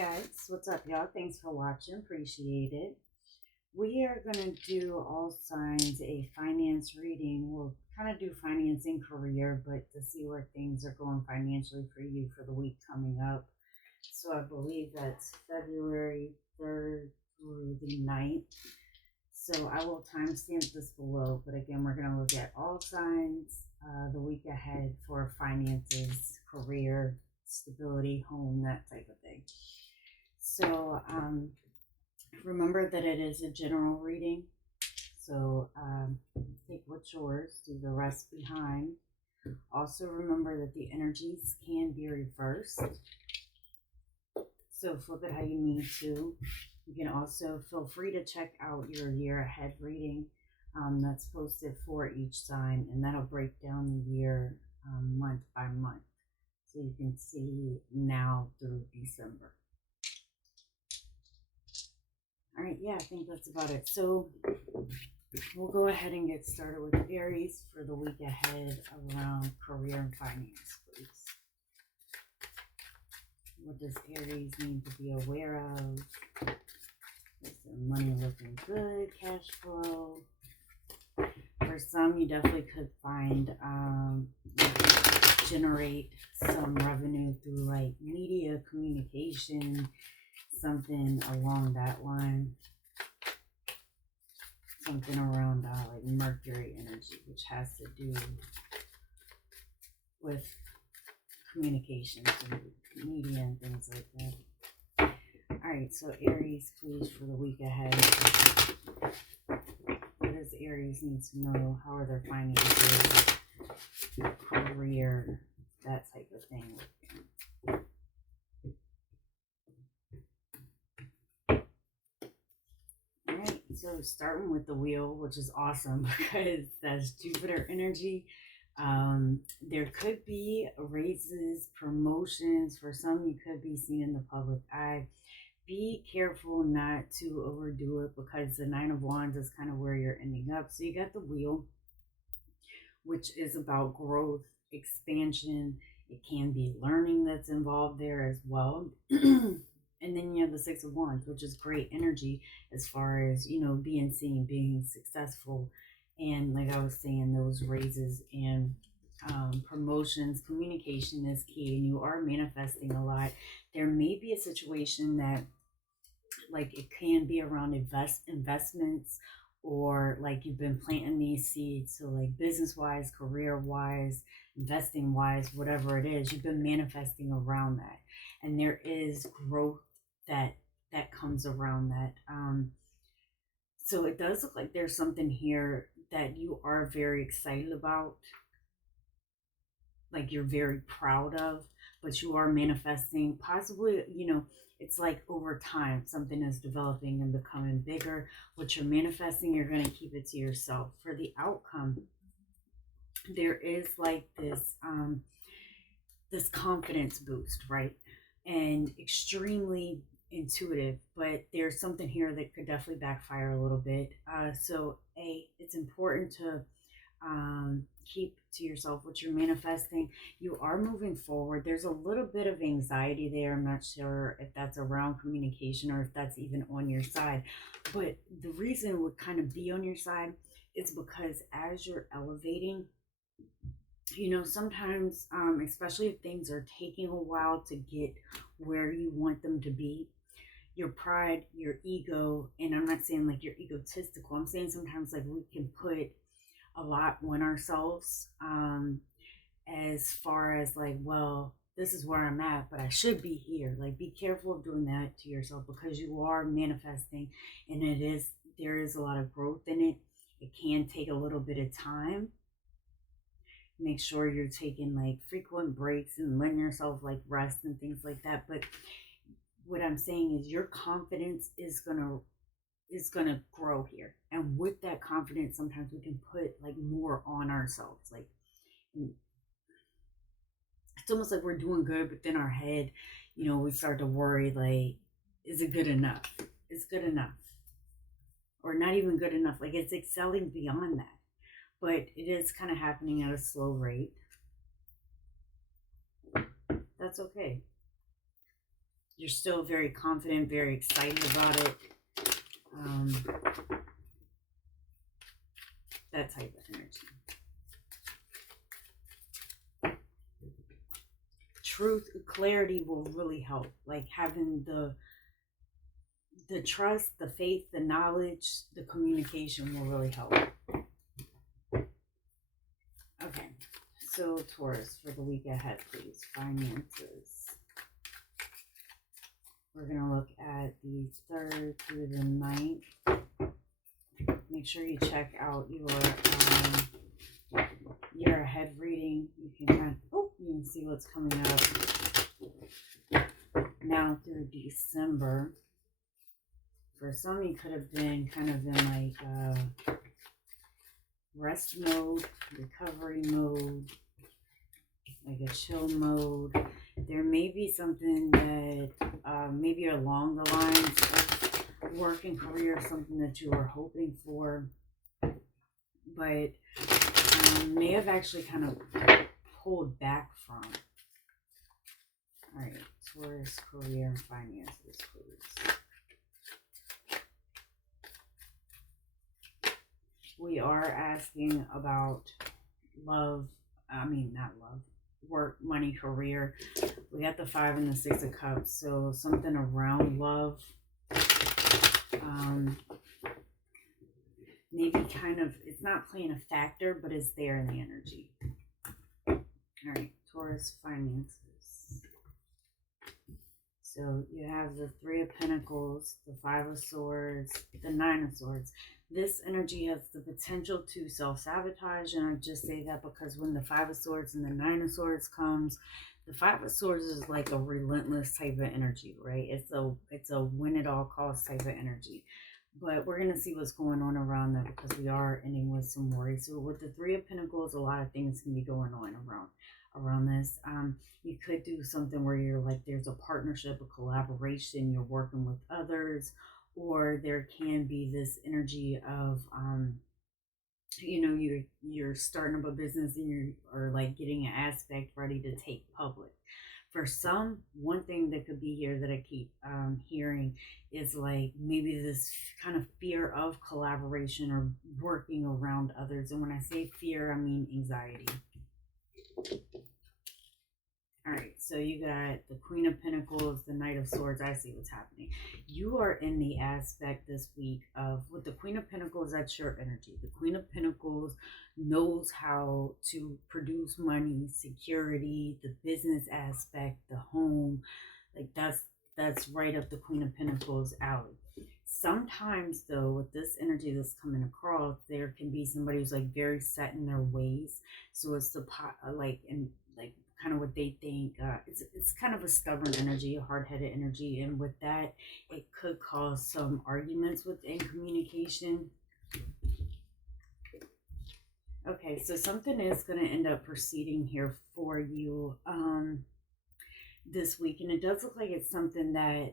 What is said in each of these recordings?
guys, what's up, y'all? Thanks for watching. Appreciate it. We are going to do all signs a finance reading. We'll kind of do finance and career, but to see where things are going financially for you for the week coming up. So I believe that's February 3rd through the 9th. So I will timestamp this below, but again, we're going to look at all signs the week ahead for finances, career, stability, home, that type of thing. So remember that it is a general reading. So take what's yours, do the rest behind. Also remember that the energies can be reversed. So flip it how you need to. You can also feel free to check out your year ahead reading that's posted for each sign, and that'll break down the year month by month. So you can see now through December. All right, yeah, I think that's about it. So we'll go ahead and get started with Aries for the week ahead around career and finance, please. What does Aries need to be aware of? Is their money looking good? Cash flow? For some, you definitely could find, generate some revenue through like media, communication, something along that line. Something around like Mercury energy, which has to do with communication through media and things like that. All right, so Aries, please, for the week ahead. What does Aries need to know? How are their finances, career, that type of thing? All right, so starting with the wheel, which is awesome because that's Jupiter energy. There could be raises, promotions. For some, you could be seen in the public eye. Be careful not to overdo it because the Nine of Wands is kind of where you're ending up. So you got the wheel, which is about growth, expansion. It can be learning that's involved there as well. And then you have the Six of Wands, which is great energy as far as, you know, being seen, being successful. And like I was saying, those raises and promotions, communication is key, and you are manifesting a lot. There may be a situation that like it can be around investments, or like you've been planting these seeds. So like business wise, career wise, investing wise, whatever it is, you've been manifesting around that. And there is growth that comes around that. So it does look like there's something here that you are very excited about, like you're very proud of, but you are manifesting possibly, you know, it's like over time something is developing and becoming bigger. What you're manifesting, you're going to keep it to yourself. For the outcome, there is like this confidence boost, right? And extremely intuitive, but there's something here that could definitely backfire a little bit. So it's important to keep to yourself what you're manifesting. You are moving forward. There's a little bit of anxiety there. I'm not sure if that's around communication or if that's even on your side, but the reason it would kind of be on your side is because as you're elevating, you know, sometimes especially if things are taking a while to get where you want them to be, your pride, your ego, and I'm not saying like you're egotistical, I'm saying sometimes like we can put a lot on ourselves, as far as like, well, this is where I'm at, but I should be here. Like, be careful of doing that to yourself because you are manifesting, and there is a lot of growth in it. It can take a little bit of time. Make sure you're taking like frequent breaks and letting yourself like rest and things like that. But what I'm saying is your confidence is gonna grow here, and with that confidence sometimes we can put like more on ourselves. Like it's almost like we're doing good, but then our head, you know, we start to worry like, is it good enough? Is good enough? Or not even good enough. Like it's excelling beyond that, but it is kind of happening at a slow rate. That's okay. you're still very confident, very excited about it. That type of energy. Truth, clarity will really help. Like having the trust, the faith, the knowledge, the communication will really help. Okay, so Taurus, for the week ahead, please. Finances. We're going to look at the 3rd through the 9th. Make sure you check out your ahead reading. You can you can see what's coming up now through December. For some, you could have been kind of in like rest mode, recovery mode, like a chill mode. There may be something that maybe along the lines of work and career, something that you were hoping for, but may have actually kind of pulled back from. All right, Taurus, career and finances, please. We are asking about love. I mean, not love. Work, money, career. We got the 5 and the 6 of Cups. So something around love. Maybe kind of, it's not playing a factor, but it's there in the energy. All right, Taurus, finances. So you have the 3 of Pentacles, the 5 of Swords, the 9 of Swords. This energy has the potential to self-sabotage, and I just say that because when the 5 of Swords and the 9 of Swords comes, the 5 of Swords is like a relentless type of energy, right? It's a win at all costs type of energy. But we're going to see what's going on around that because we are ending with some worry. So with the 3 of Pentacles, a lot of things can be going on around this. You could do something where you're like, there's a partnership, a collaboration, you're working with others, or there can be this energy of, you're starting up a business and you are like getting an aspect ready to take public. For some, one thing that could be here that I keep hearing is like maybe this kind of fear of collaboration or working around others. And when I say fear, I mean anxiety. All right, so you got the Queen of Pentacles, the Knight of Swords. I see what's happening. You are in the aspect this week of, with the Queen of Pentacles, that's your energy. The Queen of Pentacles knows how to produce money, security, the business aspect, the home. Like that's right up the Queen of Pentacles alley. Sometimes though, with this energy that's coming across, there can be somebody who's like very set in their ways. So it's the kind of what they think. It's kind of a stubborn energy, a hard-headed energy, and with that, it could cause some arguments within communication. Okay, so something is going to end up proceeding here for you this week, and it does look like it's something that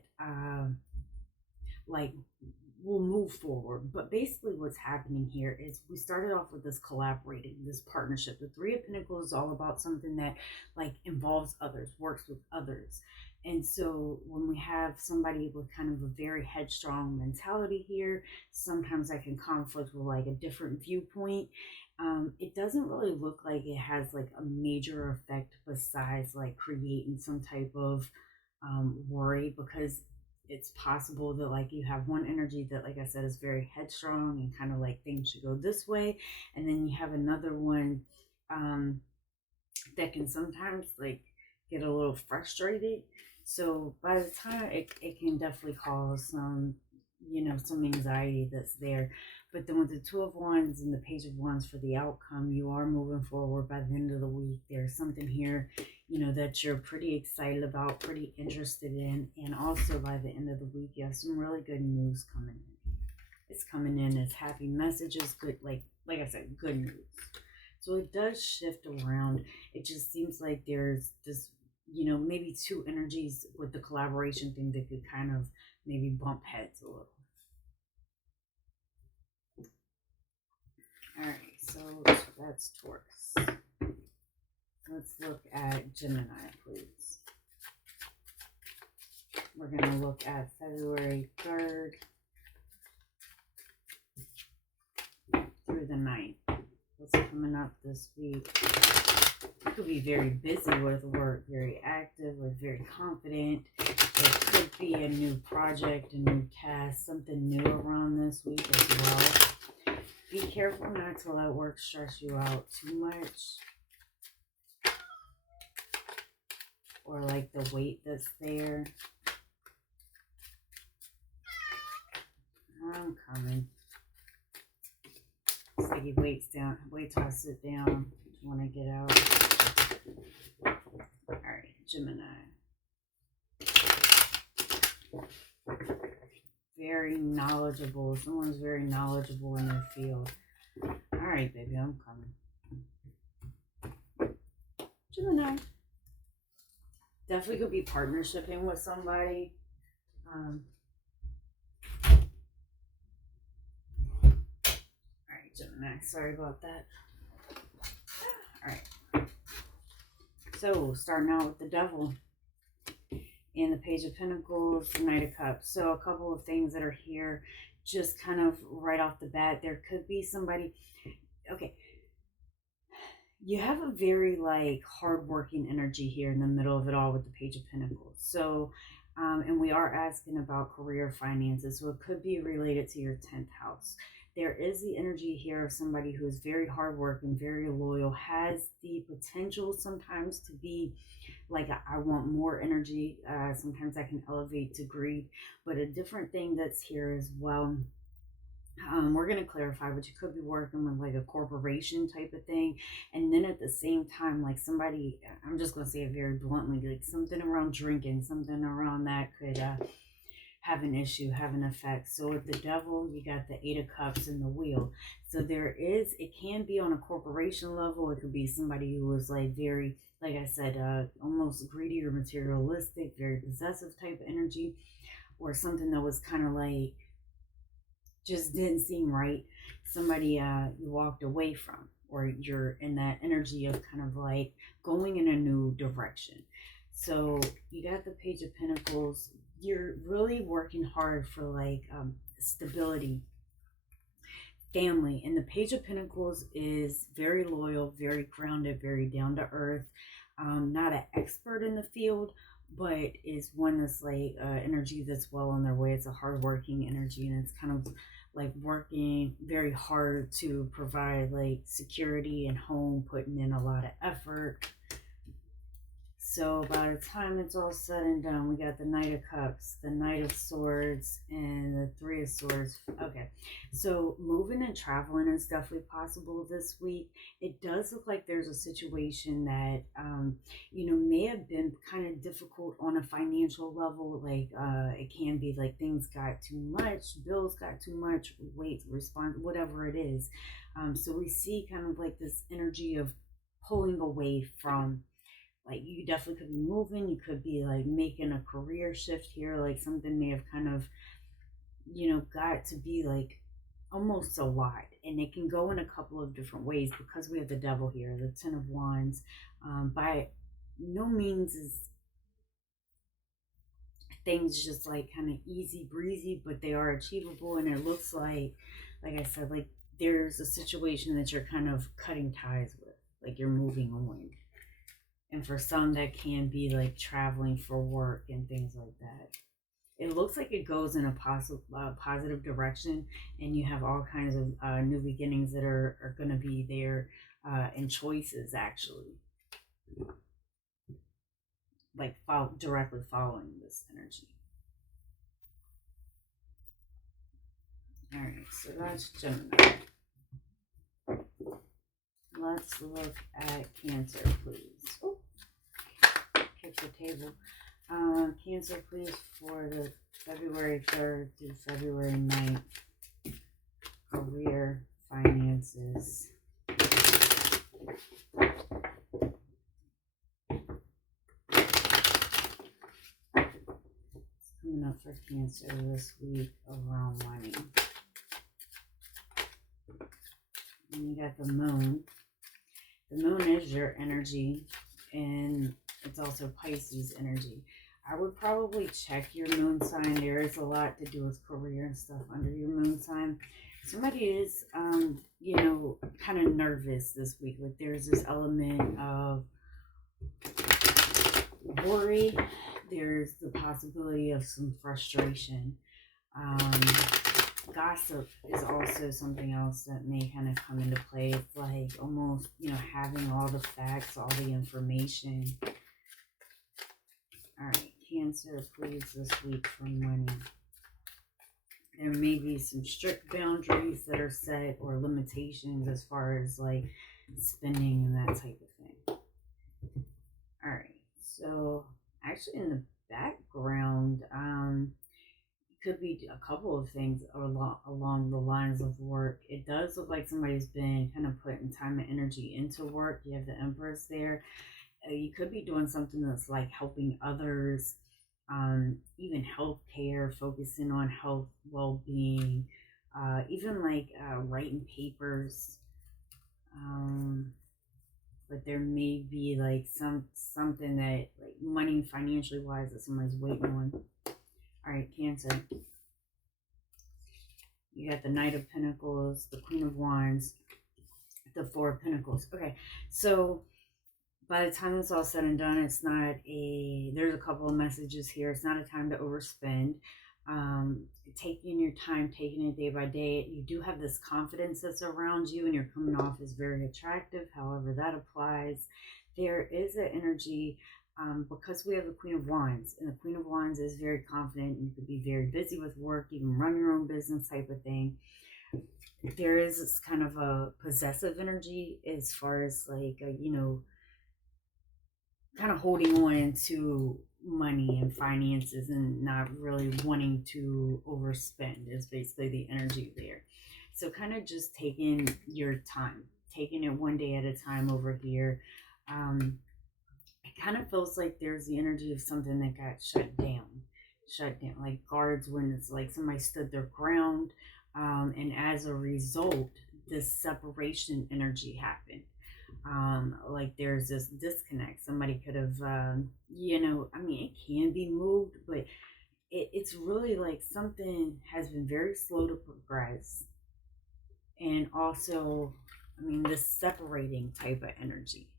will move forward. But basically what's happening here is we started off with this collaborating, this partnership. The 3 of Pentacles is all about something that like involves others, works with others. And so when we have somebody with kind of a very headstrong mentality here, sometimes that can conflict with like a different viewpoint. It doesn't really look like it has like a major effect besides like creating some type of worry, because it's possible that like you have one energy that, like I said, is very headstrong and kind of like things should go this way, and then you have another one that can sometimes like get a little frustrated. So by the time it can definitely cause some some anxiety that's there. But then with the 2 of Wands and the Page of Wands for the outcome, you are moving forward. By the end of the week, there's something here that you're pretty excited about, pretty interested in. And also by the end of the week, you have some really good news coming in. It's coming in as happy messages, good, like I said, good news. So it does shift around. It just seems like there's this, maybe 2 energies with the collaboration thing that could kind of maybe bump heads a little. All right, so that's Taurus. Let's look at Gemini, please. We're going to look at February 3rd through the 9th. What's coming up this week? You could be very busy with work, very active, like very confident. There could be a new project, a new task, something new around this week as well. Be careful not to let work stress you out too much, or like the weight that's there. I'm coming. It's like he waits down. Wait till I sit down when I get out. Alright, Gemini. Very knowledgeable. Someone's very knowledgeable in their field. Alright, baby, I'm coming. Gemini. Definitely could be partnershiping with somebody. Gemini, sorry about that. Alright. So, starting out with the Devil and the Page of Pentacles, the Knight of Cups. So, a couple of things that are here, just kind of right off the bat. There could be somebody, okay, you have a very like hardworking energy here in the middle of it all with the Page of Pentacles. So, and we are asking about career finances, so it could be related to your 10th house. There is the energy here of somebody who is very hardworking, very loyal, has the potential sometimes to be like I want more energy. Sometimes that can elevate to greed. But a different thing that's here as well, we're going to clarify, but you could be working with like a corporation type of thing. And then at the same time, like somebody, I'm just going to say it very bluntly, like something around drinking, something around that could have an issue, have an effect. So with the Devil, you got the 8 of Cups and the Wheel. So there is, it can be on a corporation level. It could be somebody who was like very, like I said, almost greedy or materialistic, very possessive type of energy, or something that was kind of like, just didn't seem right. Somebody you walked away from, or you're in that energy of kind of like going in a new direction. So you got the Page of Pentacles. You're really working hard for like stability, family. And the Page of Pentacles is very loyal, very grounded, very down to earth. Not an expert in the field, but is one that's like energy that's well on their way. It's a hardworking energy, and it's kind of like working very hard to provide like security and home, putting in a lot of effort. So by the time it's all said and done, we got the Knight of Cups, the Knight of Swords, and the 3 of Swords. Okay, so moving and traveling is definitely possible this week. It does look like there's a situation that, may have been kind of difficult on a financial level. Like it can be like things got too much, bills got too much, weight, response, whatever it is. So we see kind of like this energy of pulling away from, like you definitely could be moving, you could be like making a career shift here, like something may have kind of, got to be like almost a lot. And it can go in a couple of different ways because we have the Devil here, the 10 of Wands. By no means is things just like kind of easy breezy, but they are achievable. And it looks like I said, like there's a situation that you're kind of cutting ties with, like you're moving on. And for some, that can be like traveling for work and things like that. It looks like it goes in a positive direction, and you have all kinds of new beginnings that are going to be there, and choices actually. Like directly following this energy. All right, so that's Gemini. Let's look at Cancer, please. Oh, kick the table. Cancer, please, for the February 3rd through February 9th. Career, finances. Coming up for Cancer this week around money. And you got the Moon. The Moon is your energy, and it's also Pisces energy. I would probably check your moon sign. There is a lot to do with career and stuff under your moon sign. Somebody is, you know, kind of nervous this week. Like there's this element of worry. There's the possibility of some frustration. Um, Gossip is also something else that may kind of come into play. It's like almost, you know, having all the facts, all the information. All right, Cancer, please, this week for money. There may be some strict boundaries that are set or limitations as far as like spending and that type of thing. All right, so actually in the background, could be a couple of things along the lines of work. It does look like somebody's been kind of putting time and energy into work. You have the Empress there. You could be doing something that's like helping others, even healthcare, focusing on health, well-being, even like writing papers. But there may be like something that like money financially wise that somebody's waiting on. All right, Cancer. You got the Knight of Pentacles, the Queen of Wands, the Four of Pentacles. Okay, so by the time it's all said and done, it's not there's a couple of messages here. It's not a time to overspend. Taking your time, taking it day by day. You do have this confidence that's around you and you're coming off as very attractive. However, that applies. There is an energy because we have the Queen of Wands, and the Queen of Wands is very confident. You could be very busy with work, even run your own business type of thing. There is this kind of a possessive energy as far as like, you know, kind of holding on to money and finances and not really wanting to overspend is basically the energy there. So kind of just taking your time, taking it one day at a time over here. It kind of feels like there's the energy of something that got shut down, like guards when it's like somebody stood their ground, and as a result this separation energy happened. Like there's this disconnect. Somebody could have, you know, I mean, it can be moved, but it's really like something has been very slow to progress. And also, I mean, this separating type of energy.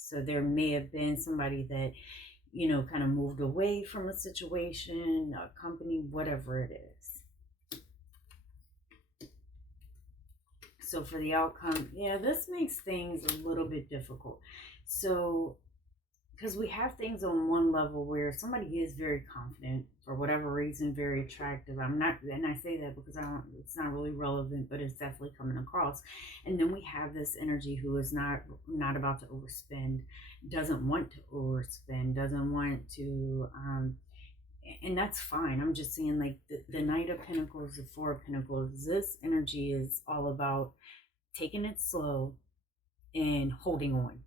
So there may have been somebody that, you know, kind of moved away from a situation, a company, whatever it is. So for the outcome, yeah, this makes things a little bit difficult. So, because we have things on one level where somebody is very confident for whatever reason, very attractive. I'm not, and I say that because it's not really relevant, but it's definitely coming across. And then we have this energy who is not about to overspend, doesn't want to overspend, doesn't want to, and that's fine. I'm just saying, like the Knight of Pentacles, the Four of Pentacles, this energy is all about taking it slow and holding on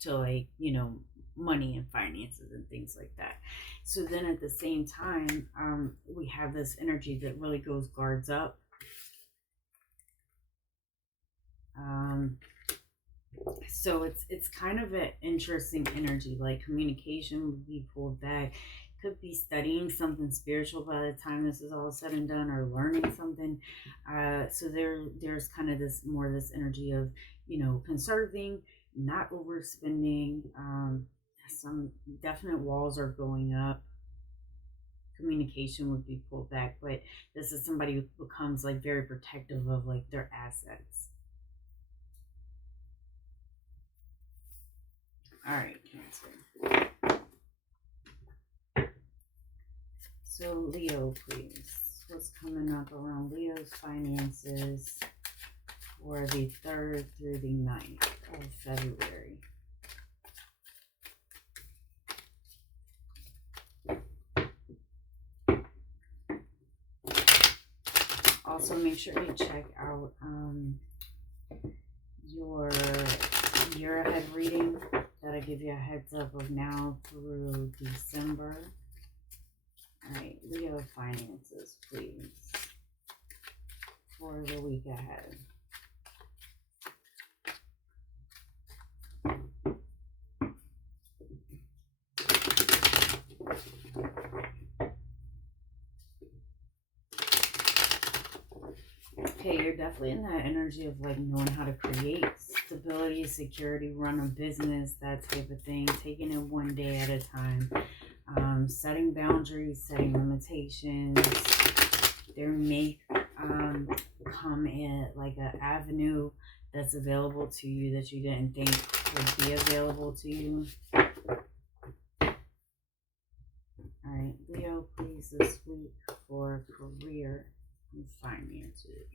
to, like, you know, money and finances and things like that. So then at the same time, we have this energy that really goes guards up. So it's kind of an interesting energy. Like communication would be pulled back. Could be studying something spiritual by the time this is all said and done, or learning something. So there's kind of this energy of, you know, conserving, not overspending. Some definite walls are going up. Communication would be pulled back, but this is somebody who becomes like very protective of like their assets. All right, Cancer. So Leo, please. What's coming up around Leo's finances for the 3rd through the 9th of February? Also, make sure you check out your year ahead reading. That'll give you a heads up of now through December. All right, Leo finances, please, for the week ahead. definitely in that energy of like knowing how to create stability, security, run a business, that type of thing, taking it one day at a time, setting boundaries, setting limitations. There may come in like an avenue that's available to you that you didn't think would be available to you. All right, Leo, please, this week for career and finances.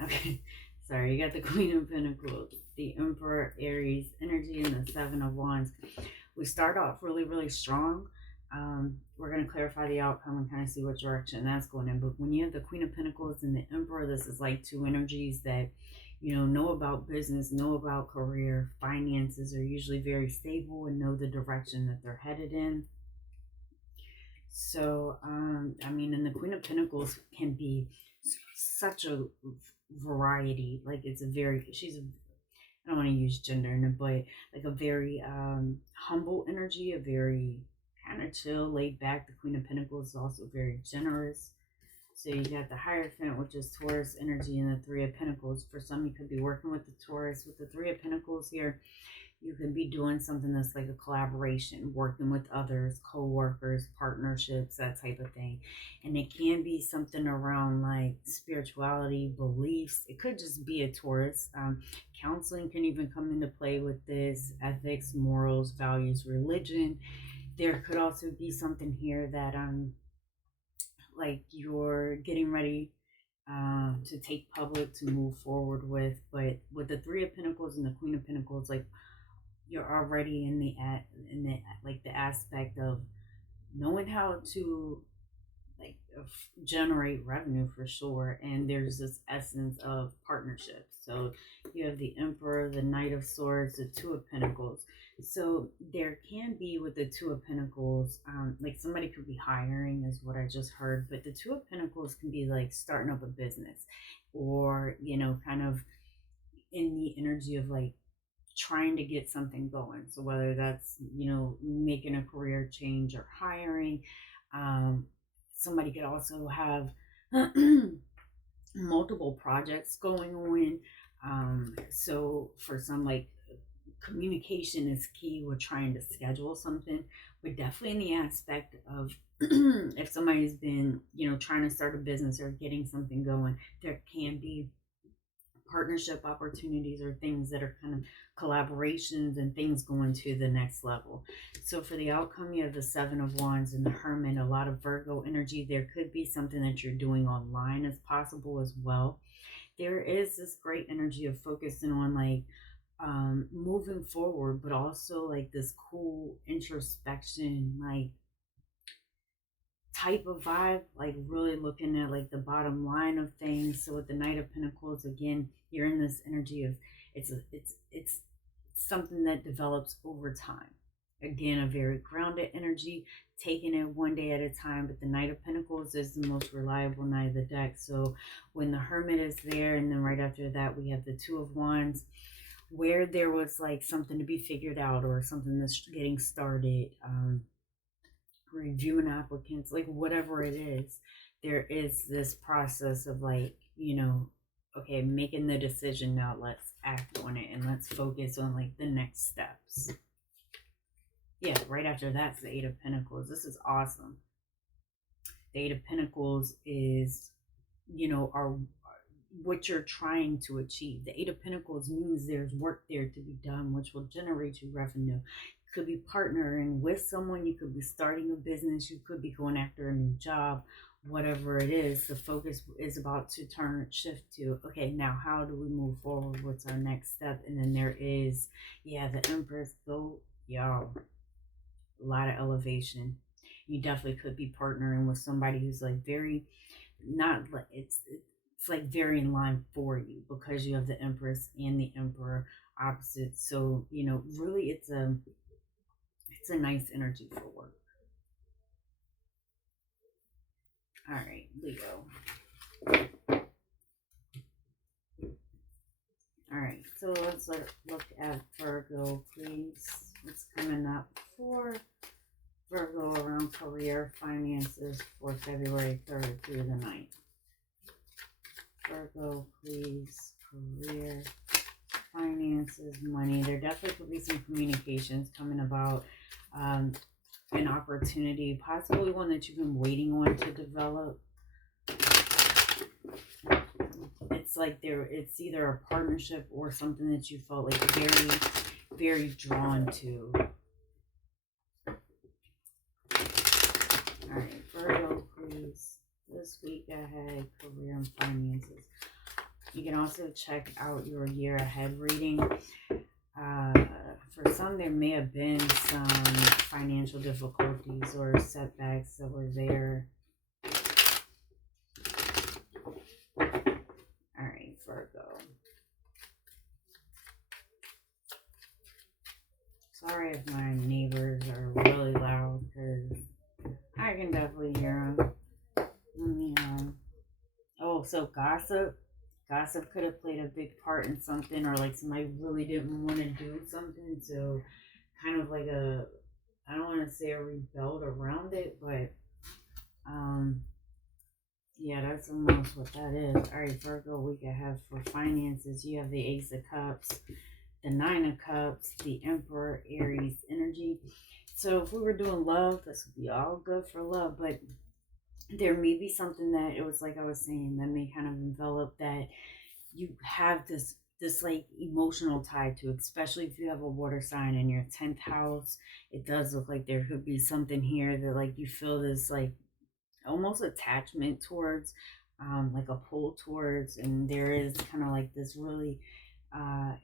Okay. Sorry, you got the Queen of Pentacles, the Emperor, Aries, energy, and the Seven of Wands. We start off really, really strong. We're going to clarify the outcome and kind of see what direction that's going in. But when you have the Queen of Pentacles and the Emperor, this is like two energies that, you know about business, know about career, finances, are usually very stable and know the direction that they're headed in. So, I mean, and the Queen of Pentacles can be such a variety. Like it's a very, I don't want to use gender in it, but like a very humble energy, a very kind of chill, laid back. The Queen of Pentacles is also very generous. So you got the Hierophant, which is Taurus energy, and the Three of Pentacles. For some, you could be working with the Taurus. With the Three of Pentacles here, you could be doing something that's like a collaboration, working with others, co-workers, partnerships, that type of thing. And it can be something around like spirituality, beliefs. It could just be a Taurus. Counseling can even come into play with this, ethics, morals, values, religion. There could also be something here that like you're getting ready to take public, to move forward with. But with the Three of Pentacles and the Queen of Pentacles, like you're already in the like the aspect of knowing how to like generate revenue for sure. And there's this essence of partnerships. So you have the Emperor, the Knight of Swords, the Two of Pentacles. So there can be with the Two of Pentacles, like somebody could be hiring is what I just heard, but the Two of Pentacles can be like starting up a business, or, you know, kind of in the energy of like trying to get something going. So whether that's, you know, making a career change or hiring, somebody could also have multiple projects going on. So for some, like, communication is key. We're trying to schedule something, but definitely in the aspect of if somebody's been, you know, trying to start a business or getting something going, there can be partnership opportunities or things that are kind of collaborations and things going to the next level. So for the outcome, you have the Seven of Wands and the Hermit, a lot of Virgo energy. There could be something that you're doing online as possible as well. There is this great energy of focusing on like moving forward, but also like this cool introspection, like type of vibe, like really looking at like the bottom line of things. So with the Knight of Pentacles, again, you're in this energy of it's something that develops over time. Again, a very grounded energy, taking it one day at a time. But the Knight of Pentacles is the most reliable knight of the deck. So when the Hermit is there, and then right after that we have the Two of Wands, where there was like something to be figured out or something that's getting started, reviewing applicants, like whatever it is, there is this process of like, you know, okay, making the decision now, let's act on it and let's focus on like the next steps. Yeah, right after that's the Eight of Pentacles. This is awesome. The Eight of Pentacles is, you know, are what you're trying to achieve. The Eight of Pentacles means there's work there to be done, which will generate you revenue. Could be partnering with someone, you could be starting a business, you could be going after a new job, whatever it is. The focus is about to shift to, okay, now how do we move forward? What's our next step? And then there is, yeah, the Empress. Go, y'all, a lot of elevation. You definitely could be partnering with somebody who's like very, not like it's like very in line for you, because you have the Empress and the Emperor opposite. So, you know, really it's a nice energy for work. All right, Leo. All right, so let's look at Virgo, please. What's coming up for Virgo around career, finances for February 3rd through the 9th? Virgo, please. Career, finances, money. There definitely could be some communications coming about. An opportunity, possibly one that you've been waiting on to develop. It's like it's either a partnership or something that you felt like very, very drawn to. All right, Virgo, please. This week ahead, career and finances. You can also check out your year ahead reading. For some, there may have been some financial difficulties or setbacks that were there. All right, Virgo. Sorry if my neighbors are really loud because I can definitely hear them. Oh, so gossip. Gossip could have played a big part in something, or like somebody really didn't want to do something, so kind of like I don't want to say a rebelled around it, but yeah, that's almost what that is. All right, Virgo, we can have for finances. You have the Ace of Cups, the Nine of Cups, the Emperor, Aries energy. So if we were doing love, this would be all good for love, but there may be something that it was like I was saying that may kind of envelop that you have this like emotional tie to, especially if you have a water sign in your 10th house. It does look like there could be something here that like you feel this like almost attachment towards, like a pull towards, and there is kind of like this really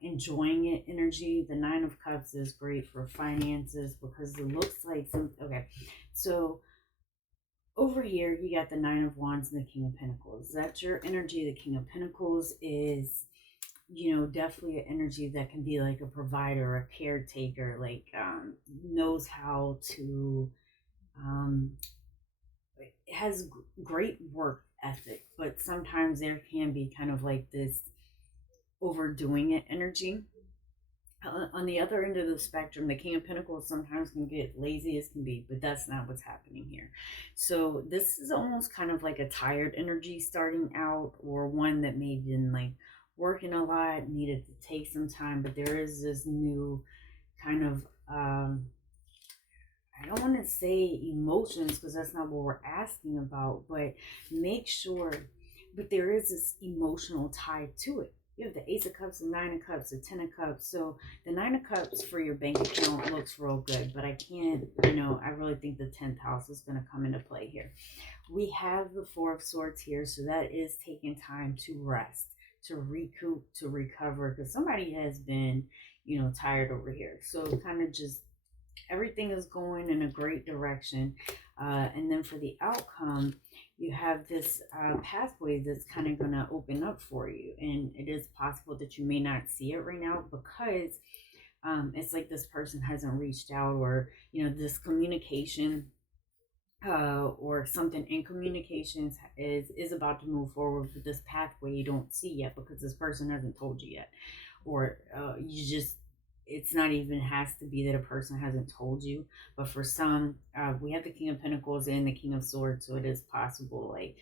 enjoying it energy. The Nine of Cups is great for finances because it looks like some okay, so over here, you got the Nine of Wands and the King of Pentacles. That's your energy. The King of Pentacles is, definitely an energy that can be like a provider, a caretaker, like knows how to, it has great work ethic, but sometimes there can be kind of like this overdoing it energy. On the other end of the spectrum, the King of Pentacles sometimes can get lazy as can be, but that's not what's happening here. So this is almost kind of like a tired energy starting out, or one that may have been like working a lot, needed to take some time, but there is this new kind of, I don't want to say emotions because that's not what we're asking about, but make sure, but there is this emotional tie to it. You have the Ace of Cups, the Nine of Cups, the 10 of Cups. So the Nine of Cups for your bank account looks real good, but I can't, I really think the 10th house is going to come into play here. We have the Four of Swords here, so that is taking time to rest, to recoup, to recover, because somebody has been, tired over here. So kind of just everything is going in a great direction. And then for the outcome, you have this pathway that's kind of going to open up for you. And it is possible that you may not see it right now because it's like this person hasn't reached out, or, this communication or something in communications is about to move forward with this pathway you don't see yet because this person hasn't told you yet. Or you just, it's not even has to be that a person hasn't told you, but for some, we have the King of Pentacles and the King of Swords, so it is possible, like,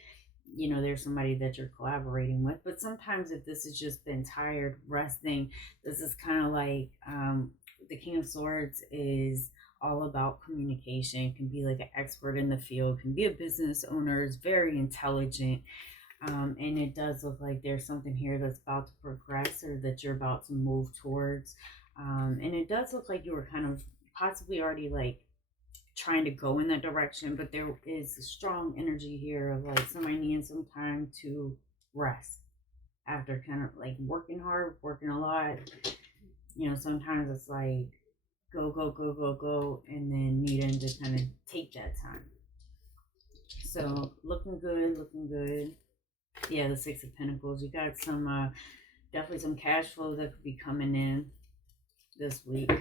there's somebody that you're collaborating with. But sometimes if this has just been tired, resting, this is kind of like the King of Swords is all about communication, can be like an expert in the field, can be a business owner, is very intelligent. And it does look like there's something here that's about to progress or that you're about to move towards. And it does look like you were kind of possibly already like trying to go in that direction, but there is a strong energy here of like somebody needing some time to rest after kind of like working hard, working a lot. Sometimes it's like go, go, go, go, go, and then needing to kind of take that time. So looking good, looking good. Yeah, the Six of Pentacles. You got some, definitely some cash flow that could be coming in this week,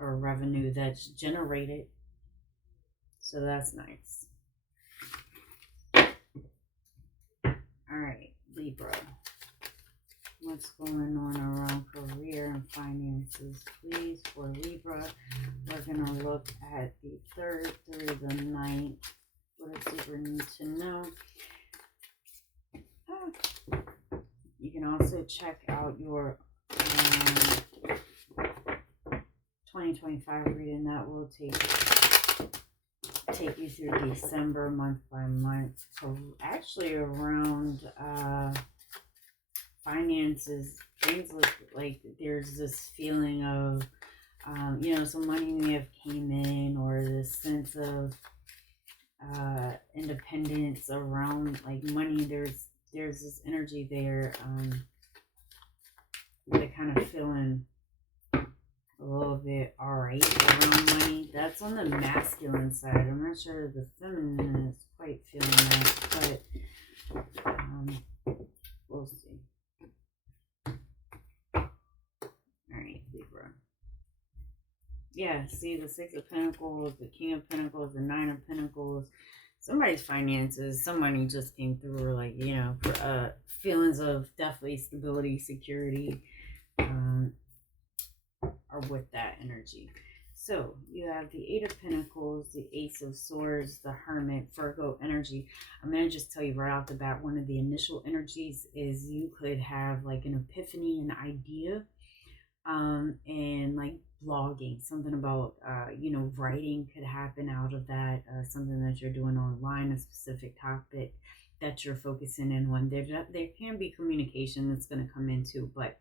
or revenue that's generated. So that's nice. All right, Libra. What's going on around career and finances, please, for Libra? We're going to look at the 3rd through the 9th. What does Libra need to know? check out your 2025 reading. That will take you through December month by month. So actually around finances, things look like there's this feeling of you know, some money may have came in, or this sense of independence around like money. There's this energy there, like kind of feeling a little bit alright around money. That's on the masculine side. I'm not sure the feminine is quite feeling that, but we'll see. Alright, Libra. Yeah, see the Six of Pentacles, the King of Pentacles, the Nine of Pentacles. Somebody's finances, some money just came through, or like, you know, feelings of definitely stability, security, are with that energy. So you have the Eight of Pentacles, the Ace of Swords, the Hermit, Virgo energy. I'm going to just tell you right off the bat, one of the initial energies is you could have like an epiphany, an idea, and like blogging, something about, you know, writing could happen out of that, something that you're doing online, a specific topic that you're focusing in on. There can be communication that's going to come into, but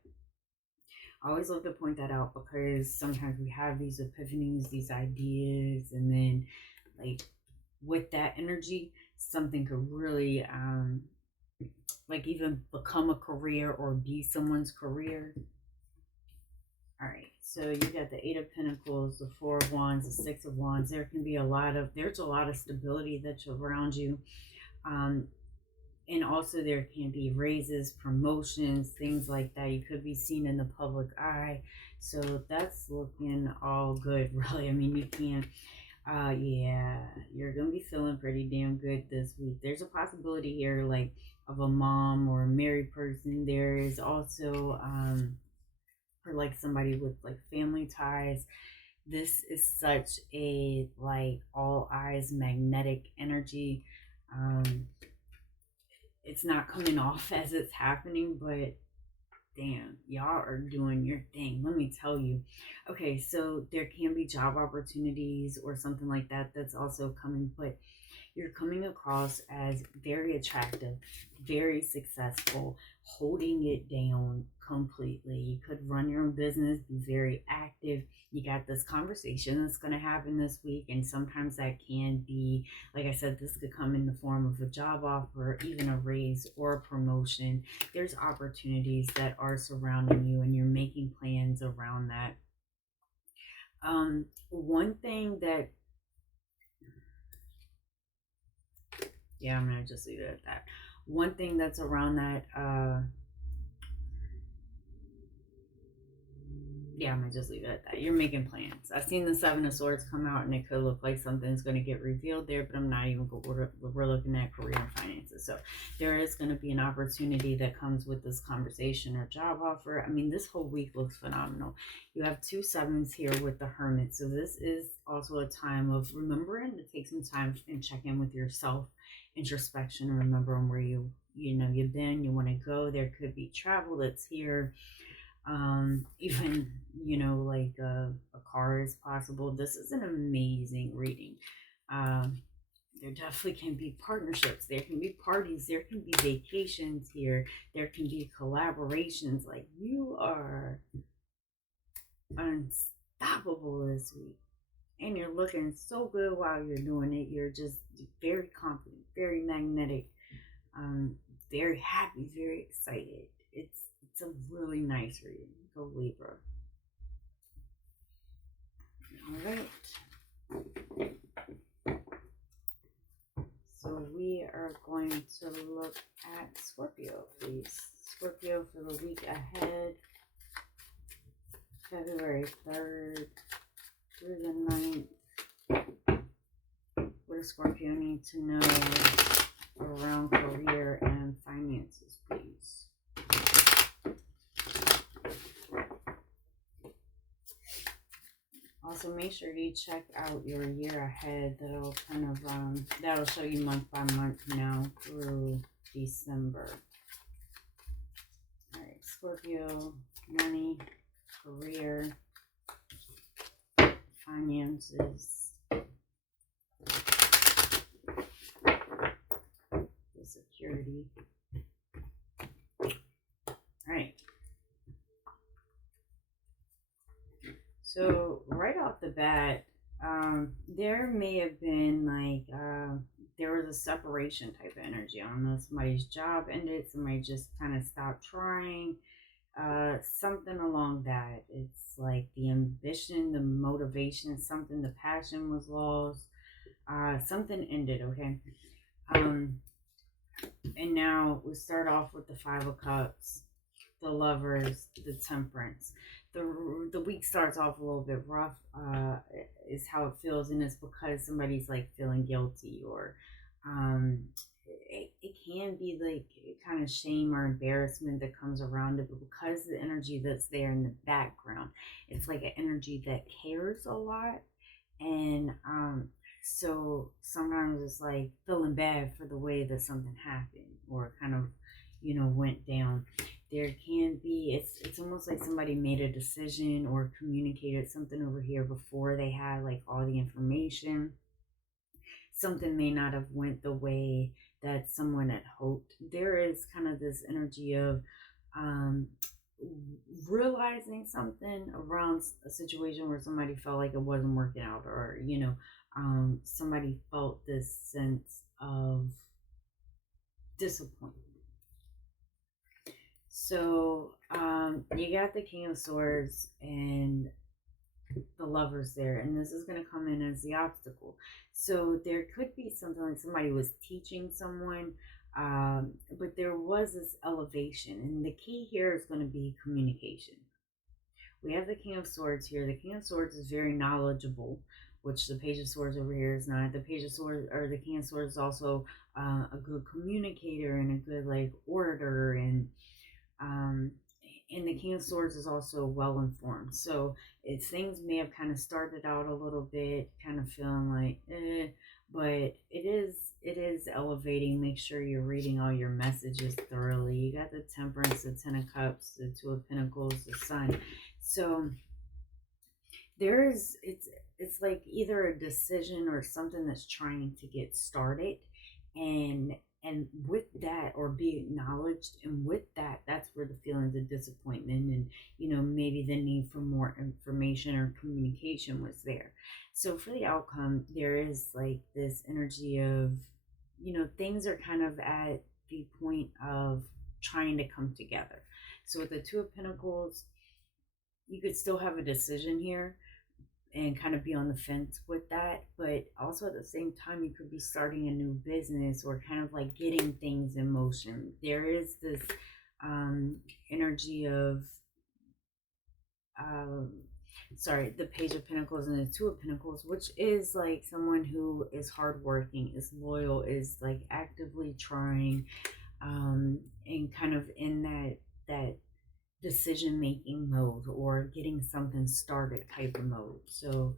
I always love to point that out, because sometimes we have these epiphanies, these ideas, and then like with that energy, something could really like even become a career or be someone's career. All right, so you got the Eight of Pentacles, the Four of Wands, the Six of Wands. There's a lot of stability that's around you. And also there can be raises, promotions, things like that. You could be seen in the public eye. So that's looking all good, really. I mean, you can, yeah, you're going to be feeling pretty damn good this week. There's a possibility here, like, of a mom or a married person. There is also, or like somebody with like family ties. This is such a, like, all eyes magnetic energy. It's not coming off as it's happening, but damn, y'all are doing your thing, let me tell you. Okay, so there can be job opportunities or something like that that's also coming, but you're coming across as very attractive, very successful, holding it down completely. You could run your own business, be very active. You got this conversation that's going to happen this week, and sometimes that can be, like I said, this could come in the form of a job offer, even a raise or a promotion. There's opportunities that are surrounding you, and you're making plans around that. One thing that, yeah, I'm going to just leave it at that. One thing that's around that, yeah, I'm going to just leave it at that. You're making plans. I've seen the Seven of Swords come out, and it could look like something's going to get revealed there, but I'm not even, we're looking at career and finances. So there is going to be an opportunity that comes with this conversation or job offer. I mean, this whole week looks phenomenal. You have two sevens here with the Hermit. So this is also a time of remembering to take some time and check in with yourself, introspection, and remembering where you've been, you want to go. There could be travel that's here. Even, like a car is possible. This is an amazing reading. There definitely can be partnerships. There can be parties. There can be vacations here. There can be collaborations. Like, you are unstoppable this week. And you're looking so good while you're doing it. You're just very confident, very magnetic, very happy, very excited. It's a really nice reading. Go Libra. All right. So we are going to look at Scorpio, please. Scorpio for the week ahead, February 3rd through the 9th. What does Scorpio need to know around career and finances, please? Also, make sure you check out your year ahead. That'll kind of that'll show you month by month now through December. All right, Scorpio, money, career, finances, the security. All right. So right off the bat, there may have been like there was a separation type of energy. I don't know, somebody's job ended, somebody just kind of stopped trying, something along that. It's like the ambition, the motivation, something, the passion was lost, something ended. Okay. And now we start off with the Five of Cups, the Lovers, the Temperance. The week starts off a little bit rough, is how it feels, and it's because somebody's like feeling guilty, or it can be like kind of shame or embarrassment that comes around it, but because the energy that's there in the background, it's like an energy that cares a lot. And so sometimes it's like feeling bad for the way that something happened, or kind of, went down. There can be, it's almost like somebody made a decision or communicated something over here before they had like all the information. Something may not have went the way that someone had hoped. There is kind of this energy of realizing something around a situation where somebody felt like it wasn't working out, or somebody felt this sense of disappointment. So you got the King of Swords and the Lovers there, and this is going to come in as the obstacle. So there could be something like somebody was teaching someone, but there was this elevation, and the key here is going to be communication. We have the King of Swords here. The King of Swords is very knowledgeable, which the Page of Swords over here is not. The Page of Swords, or the King of Swords, is also a good communicator and a good like orator, and the King of Swords is also well informed. So things may have kind of started out a little bit, kind of feeling like, but it is elevating. Make sure you're reading all your messages thoroughly. You got the Temperance, the Ten of Cups, the Two of Pentacles, the Sun. So it's like either a decision or something that's trying to get started, and with that, or be acknowledged, and with that, that's where the feelings of disappointment and maybe the need for more information or communication was there. So for the outcome, there is like this energy of things are kind of at the point of trying to come together. So with the Two of Pentacles, you could still have a decision here and kind of be on the fence with that, but also at the same time you could be starting a new business, or kind of like getting things in motion. There is this energy of the Page of Pentacles and the Two of Pentacles, which is like someone who is hardworking, is loyal, is like actively trying, and kind of in that decision making mode, or getting something started type of mode. So,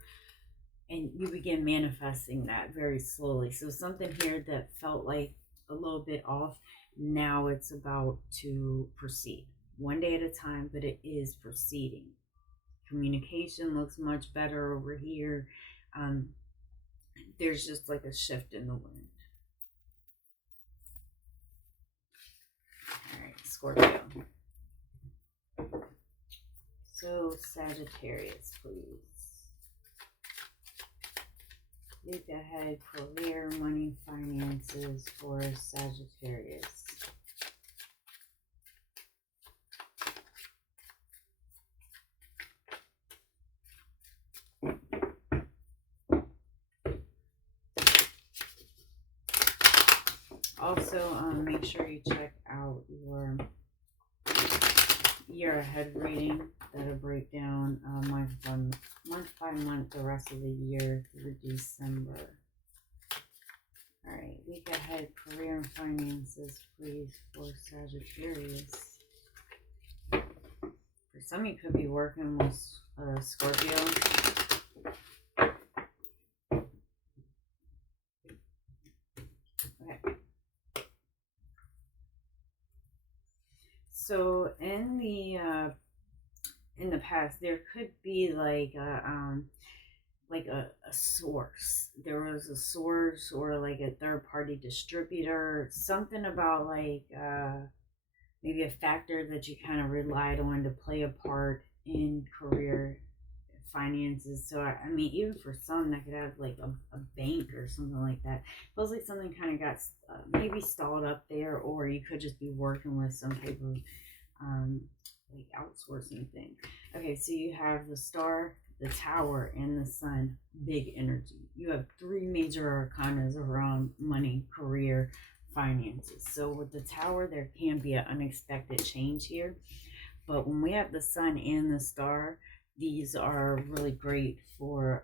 and you begin manifesting that very slowly. So something here that felt like a little bit off, now it's about to proceed one day at a time, but it is proceeding. Communication looks much better over here. There's just like a shift in the wind. All right, Scorpio. So Sagittarius, please. Look ahead, career, money, finances for Sagittarius. Also, make sure you check out your year ahead reading. That'll break down month by month the rest of the year through December. All right, week ahead, career and finances, please, for Sagittarius. For some, you could be working with Scorpio. Okay. So So in the past, there could be like a source. There was a source or like a third party distributor, something about like maybe a factor that you kind of relied on to play a part in career finances. So I mean, even for some, that could have like a bank or something like that. Feels like something kind of got maybe stalled up there, or you could just be working with some type of um, like outsourcing thing. Okay, so you have the star, the tower, and the sun. Big energy. You have three major arcanas around money, career, finances. So with the tower, there can be an unexpected change here. But when we have the sun and the star, these are really great for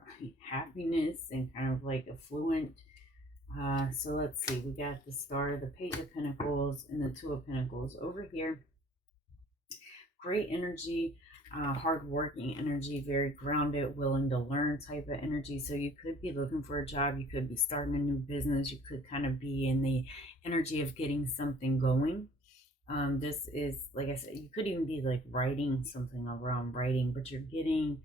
happiness and kind of like affluent. So let's see, we got the star, the page of pentacles, and the two of pentacles over here. Great energy, hardworking energy, very grounded, willing to learn type of energy. So you could be looking for a job, you could be starting a new business, you could kind of be in the energy of getting something going. This is, like I said, you could even be like writing something around writing, but you're getting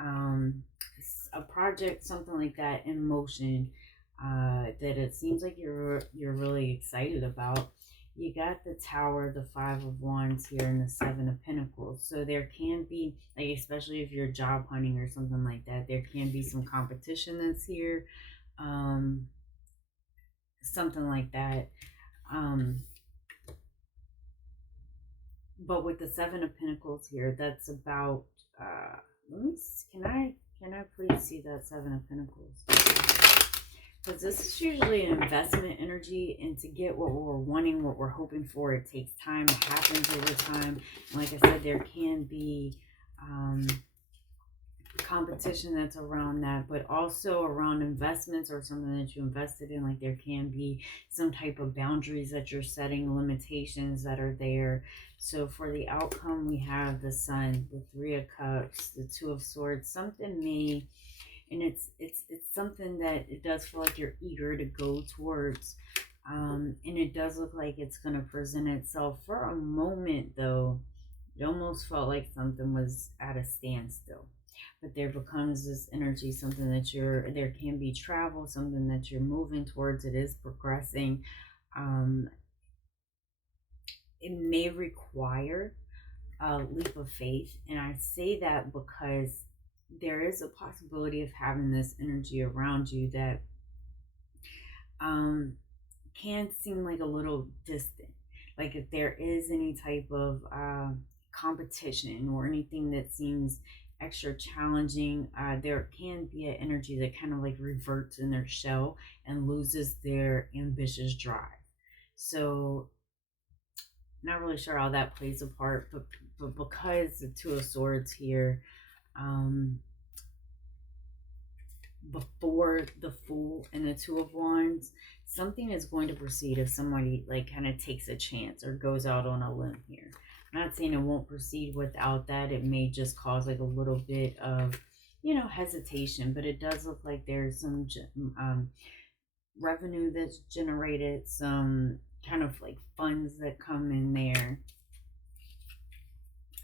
a project, something like that in motion that it seems like you're really excited about. You got the tower, the five of wands here, and the seven of pentacles. So there can be, like, especially if you're job hunting or something like that, there can be some competition that's here, something like that. But with the seven of pentacles here, that's about let me see, can I please see that seven of pentacles? Because this is usually an investment energy, and to get what we're wanting, what we're hoping for, it takes time. It happens over time. And like I said, there can be competition that's around that, but also around investments or something that you invested in. Like there can be some type of boundaries that you're setting, limitations that are there. So for the outcome, we have the sun, the three of cups, the two of swords. Something may, and it's something that it does feel like you're eager to go towards, and it does look like it's going to present itself. For a moment though, it almost felt like something was at a standstill, but there becomes this energy, something that there can be travel, something that you're moving towards. It is progressing. It may require a leap of faith, and I say that because there is a possibility of having this energy around you that can seem like a little distant. Like if there is any type of competition or anything that seems extra challenging, there can be an energy that kind of like reverts in their shell and loses their ambitious drive. So not really sure how that plays a part, but because the two of swords here, before the fool and the two of wands, something is going to proceed if somebody like kind of takes a chance or goes out on a limb here. I'm not saying it won't proceed without that. It may just cause like a little bit of, hesitation, but it does look like there's some revenue that's generated, some kind of like funds that come in there.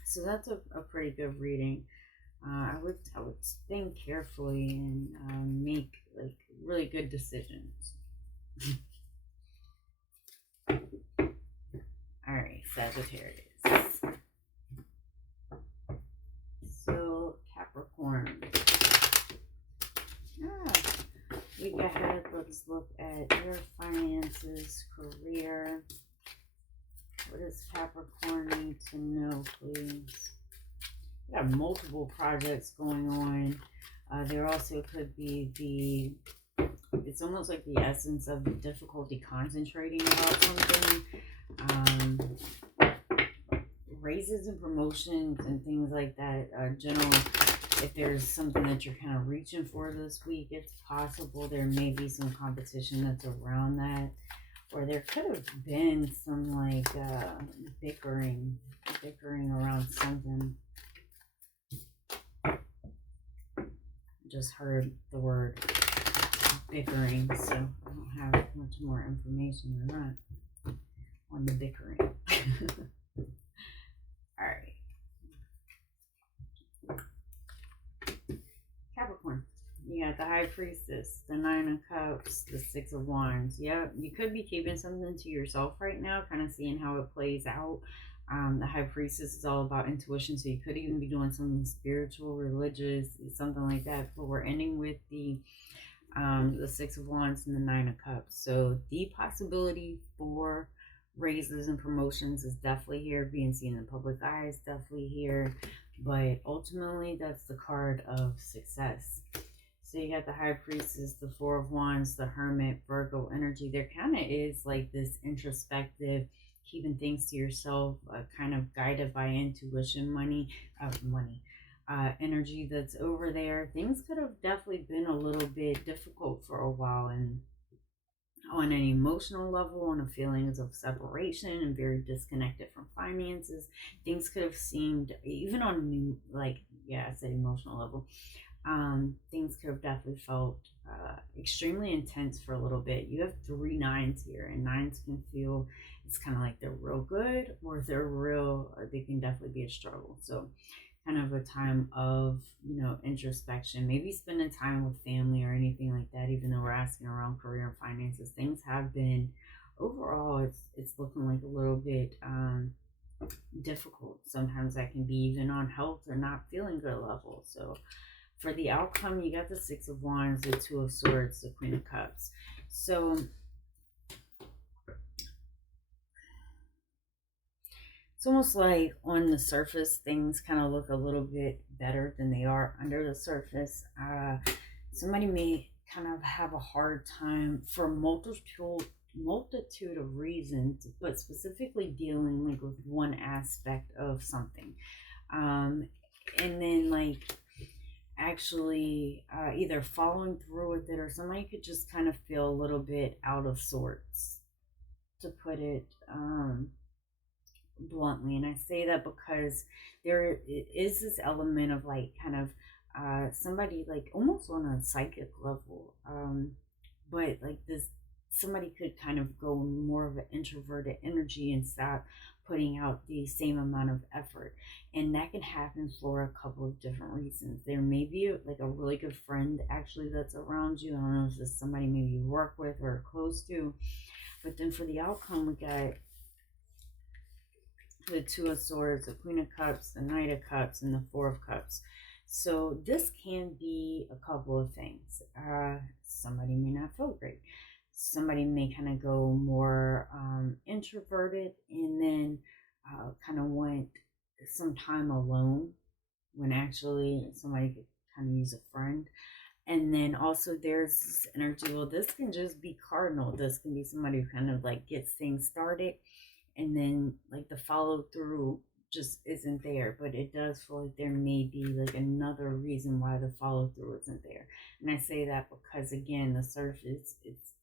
So that's a pretty good reading. I would think carefully and make like really good decisions. All right, Sagittarius. So Capricorn. Week ahead, let's look at your finances, career. What does Capricorn need to know, please? We have multiple projects going on. There also could be it's almost like the essence of difficulty concentrating about something. Raises and promotions and things like that. Generally, if there's something that you're kind of reaching for this week, it's possible there may be some competition that's around that. Or there could have been some like bickering around something. Just heard the word bickering, so I don't have much more information than that on the bickering. got the High Priestess, the Nine of Cups, the Six of Wands. Yeah, you could be keeping something to yourself right now, kind of seeing how it plays out. The High Priestess is all about intuition, so you could even be doing something spiritual, religious, something like that. But we're ending with the Six of Wands and the Nine of Cups. So the possibility for raises and promotions is definitely here. Being seen in the public eye is definitely here. But ultimately, that's the card of success. So you got the High Priestess, the Four of Wands, the Hermit, Virgo energy. There kind of is like this introspective, keeping things to yourself, kind of guided by intuition, energy that's over there. Things could have definitely been a little bit difficult for a while, and on an emotional level, on a feelings of separation and very disconnected from finances. Things could have seemed, even on I said emotional level, things could have definitely felt extremely intense for a little bit. You have 3 nines here, and nines can feel, it's kind of like they're real good, or they can definitely be a struggle. So kind of a time of, introspection, maybe spending time with family or anything like that. Even though we're asking around career and finances, things have been, overall, it's looking like a little bit difficult. Sometimes that can be even on health or not feeling good level. So for the outcome, you got the Six of Wands, the Two of Swords, the Queen of Cups. So it's almost like on the surface, things kind of look a little bit better than they are under the surface. Somebody may kind of have a hard time for multitude of reasons, but specifically dealing like with one aspect of something. And then actually either following through with it, or somebody could just kind of feel a little bit out of sorts, to put it bluntly. And I say that because there is this element of somebody almost on a psychic level, but somebody could kind of go more of an introverted energy and stop putting out the same amount of effort. And that can happen for a couple of different reasons. There may be a really good friend actually that's around you. I don't know if it's somebody maybe you work with or close to. But then for the outcome, we got the Two of Swords, the Queen of Cups, the Knight of Cups, and the Four of Cups. So this can be a couple of things. Somebody may not feel great. Somebody may kind of go more introverted, and then kind of want some time alone, when actually somebody could kind of use a friend. And then also there's this energy, well, this can just be cardinal. This can be somebody who kind of gets things started, and then the follow through just isn't there. But it does feel like there may be another reason why the follow through isn't there. And I say that because, again, the surface, it's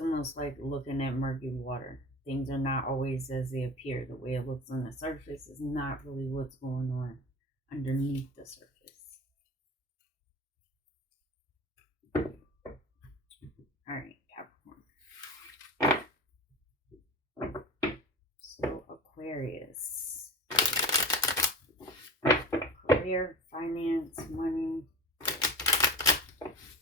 almost like looking at murky water. Things are not always as they appear. The way it looks on the surface is not really what's going on underneath the surface. All right, Capricorn. So Aquarius. Career, finance, money.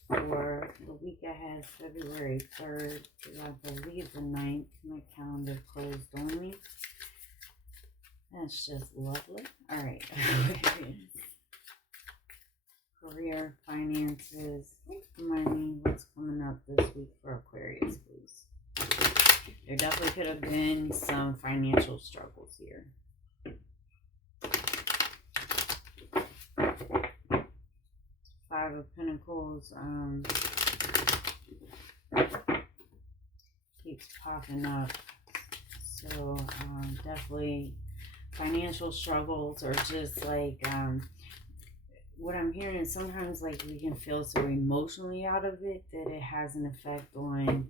For the week ahead, February 3rd to, I believe, the 9th. My calendar closed on me. That's just lovely. All right. Career, finances, money. What's coming up this week for Aquarius, please? There definitely could have been some financial struggles here. Five of Pentacles keeps popping up. So definitely financial struggles, or just what I'm hearing is sometimes we can feel so emotionally out of it that it has an effect on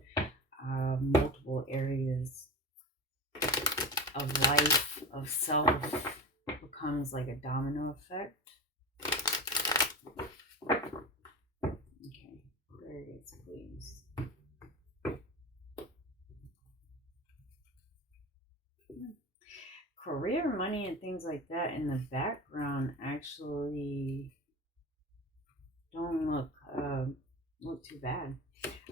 multiple areas of life, of self. Becomes like a domino effect. Okay, Aquarius, please. Career, money, and things like that in the background actually don't look look too bad.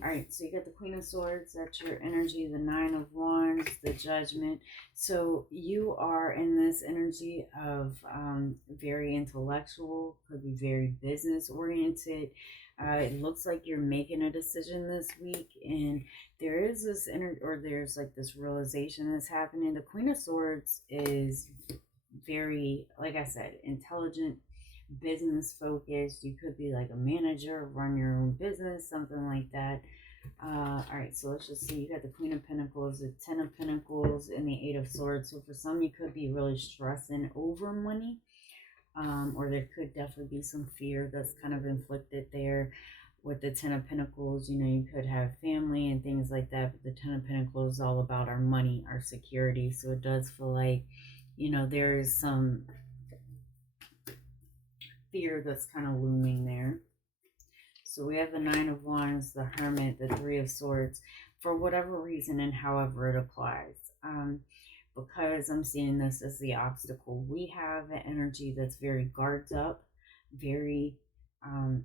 All right, so you got the Queen of Swords, that's your energy, the Nine of Wands, the Judgment. So you are in this energy of very intellectual, could be very business oriented. It looks like you're making a decision this week, and there is this or there's like this realization that's happening. The Queen of Swords is very, like I said, intelligent, business focused. You could be like a manager, run your own business, something like that. All right, so let's just see. You got the Queen of Pentacles, the Ten of Pentacles, and the Eight of Swords. So for some, you could be really stressing over money, or there could definitely be some fear that's kind of inflicted there. With the Ten of Pentacles, you know, you could have family and things like that, but the Ten of Pentacles is all about our money, our security. So it does feel like, you know, there is some fear that's kind of looming there. So we have the Nine of Wands, the Hermit, the Three of Swords, for whatever reason and however it applies. Because I'm seeing this as the obstacle, we have an energy that's very guards up, very, I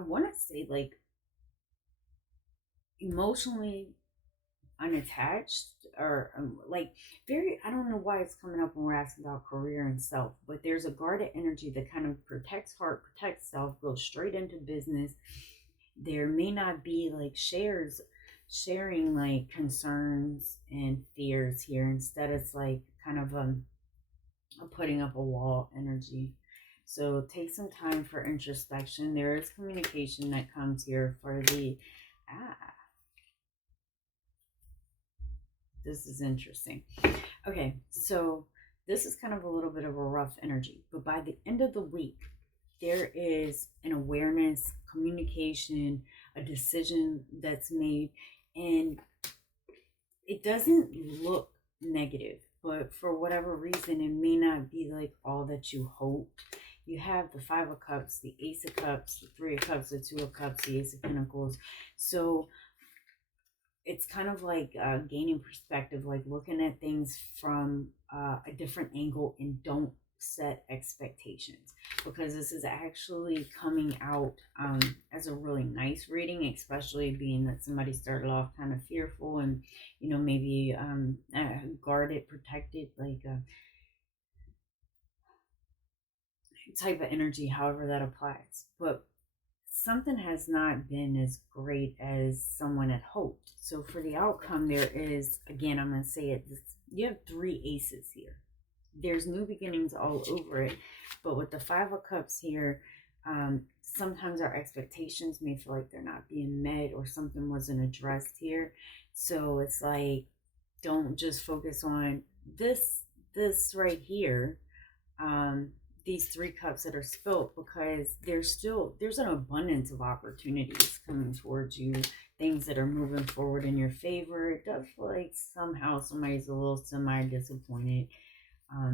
want to say like emotionally unattached, or like very, I don't know why it's coming up when we're asking about career and self, but there's a guarded energy that kind of protects heart, protects self, goes straight into business. There may not be like sharing like concerns and fears here. Instead it's like kind of a putting up a wall energy. So take some time for introspection. There is communication that comes here for the this is interesting. Okay, so this is kind of a little bit of a rough energy, but by the end of the week, there is an awareness, communication, a decision that's made, and it doesn't look negative, but for whatever reason, it may not be like all that you hoped. You have the Five of Cups, the Ace of Cups, the Three of Cups, the Two of Cups, the Ace of Pentacles. So it's kind of like gaining perspective, like looking at things from a different angle, and don't set expectations, because this is actually coming out as a really nice reading, especially being that somebody started off kind of fearful and, you know, maybe guarded, protected, like a type of energy, however that applies. But something has not been as great as someone had hoped. So for the outcome, there is, again, I'm going to say it, you have three aces here. There's new beginnings all over it. But with the Five of Cups here, sometimes our expectations may feel like they're not being met, or something wasn't addressed here. So it's like, don't just focus on this right here. These three cups that are spilt, because there's an abundance of opportunities coming towards you, things that are moving forward in your favor. It does feel like somehow somebody's a little disappointed,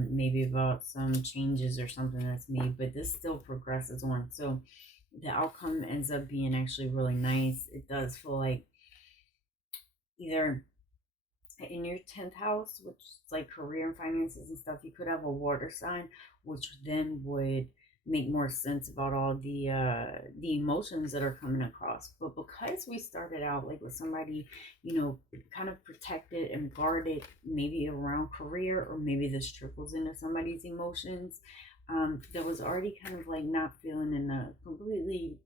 maybe about some changes or something that's made, but this still progresses on. So the outcome ends up being actually really nice. It does feel like either in your 10th house, which is like career and finances and stuff, you could have a water sign, which then would make more sense about all the emotions that are coming across. But because we started out like with somebody, you know, kind of protected and guarded, maybe around career, or maybe this trickles into somebody's emotions, that was already kind of like not feeling in a completely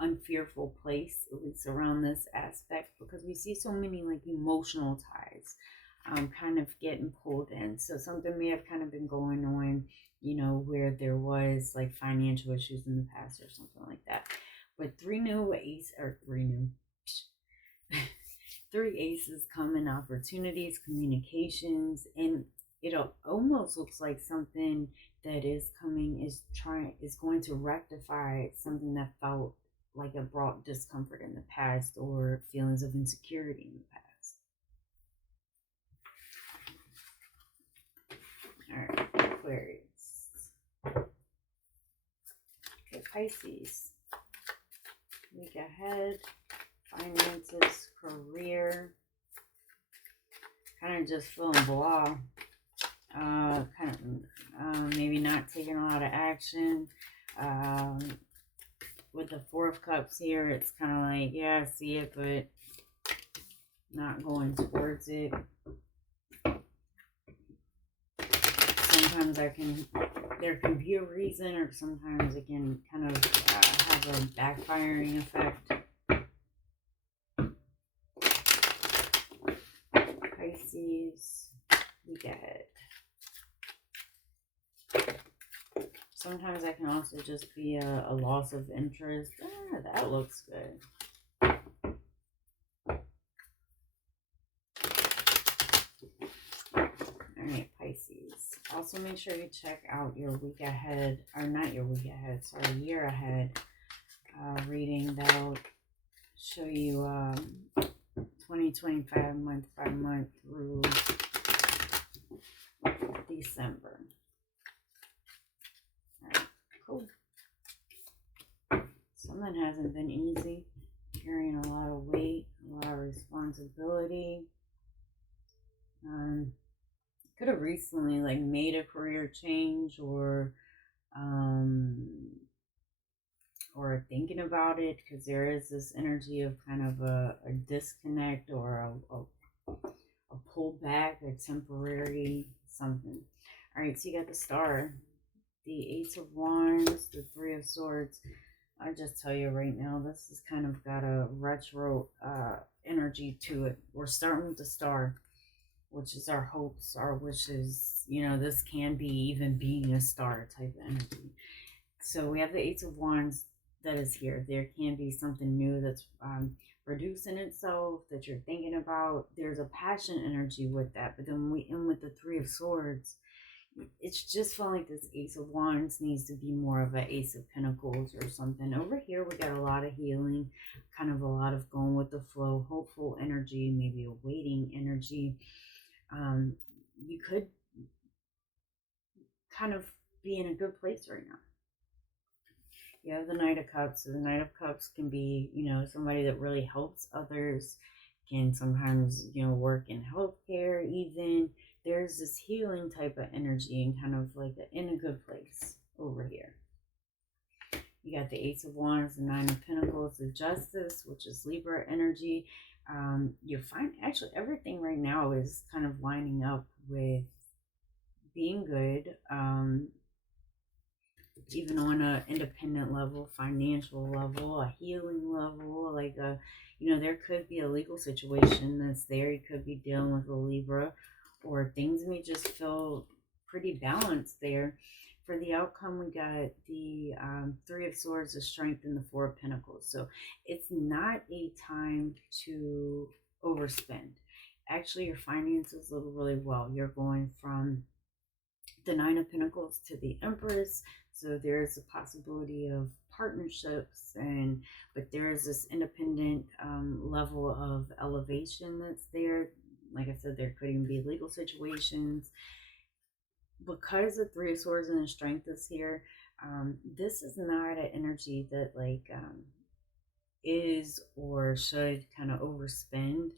unfearful place, at least around this aspect, because we see so many like emotional ties kind of getting pulled in. So something may have kind of been going on, you know, where there was like financial issues in the past or something like that. But three aces come in: opportunities, communications, and it almost looks like something that is coming is going to rectify something that felt like it brought discomfort in the past, or feelings of insecurity in the past. All right, Aquarius. Okay, Pisces. Week ahead, finances, career. Kind of just feeling blah. Maybe not taking a lot of action. With the Four of Cups here, it's kind of like, yeah, I see it, but not going towards it. Sometimes there can be a reason, or sometimes it can kind of have a backfiring effect. Pisces, week ahead. Sometimes that can also just be a loss of interest. That looks good. Alright, Pisces. Also make sure you check out your week ahead, or not your week ahead, sorry, year ahead reading. That'll show you 2025 month by month through December. Alright, cool. Something hasn't been easy. Carrying a lot of weight, a lot of responsibility. Could have recently like made a career change, or thinking about it, because there is this energy of kind of a disconnect, or a pullback, a temporary something. All right, so you got the Star, the Eight of Wands, the Three of Swords. I just tell you right now, this has kind of got a retro energy to it. We're starting with the Star, which is our hopes, our wishes. You know, this can be even being a star type of energy. So we have the Eight of Wands that is here. There can be something new that's reducing itself that you're thinking about. There's a passion energy with that. But then we end with the Three of Swords. It's just feeling like this Ace of Wands needs to be more of an Ace of Pentacles or something. Over here, we got a lot of healing, kind of a lot of going with the flow, hopeful energy, maybe a waiting energy. You could kind of be in a good place right now. You have the Knight of Cups. So the Knight of Cups can be, you know, somebody that really helps others, can sometimes, you know, work in healthcare even. There's this healing type of energy and kind of like in a good place over here. You got the Ace of Wands, the Nine of Pentacles, the Justice, which is Libra energy. You find actually everything right now is kind of lining up with being good, even on an independent level, financial level, a healing level. Like you know, there could be a legal situation that's there. You could be dealing with a Libra, or things may just feel pretty balanced there. For the outcome, we got the Three of Swords, the Strength, and the Four of Pentacles. So it's not a time to overspend. Actually, your finances look really well. You're going from the Nine of Pentacles to the Empress. So there's a possibility of partnerships, but there is this independent level of elevation that's there. Like I said, there could even be legal situations. Because the Three of Swords and the Strength is here, this is not an energy that like is or should kind of overspend.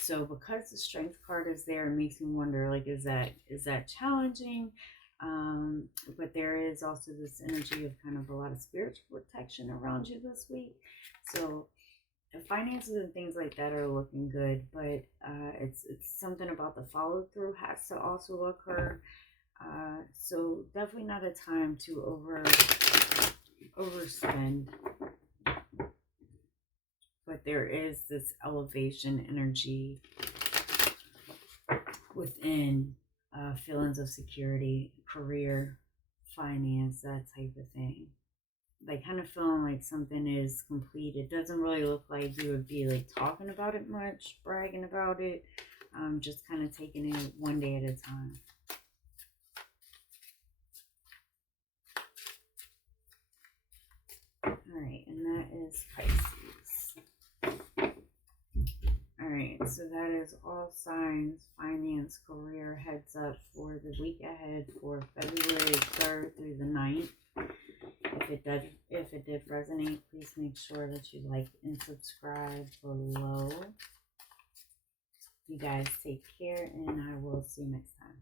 So because the Strength card is there, it makes me wonder, like, is that challenging? But there is also this energy of kind of a lot of spiritual protection around you this week. So the finances and things like that are looking good, but it's something about the follow through has to also occur. So definitely not a time to overspend. But there is this elevation energy within feelings of security, career, finance, that type of thing. Like kind of feeling like something is complete. It doesn't really look like you would be like talking about it much, bragging about it. Just kind of taking it one day at a time. All right, and that is Pisces. All right, so that is all signs, finance, career, heads up for the week ahead for February 3rd through the 9th. If it did resonate, please make sure that you like and subscribe below. You guys take care, and I will see you next time.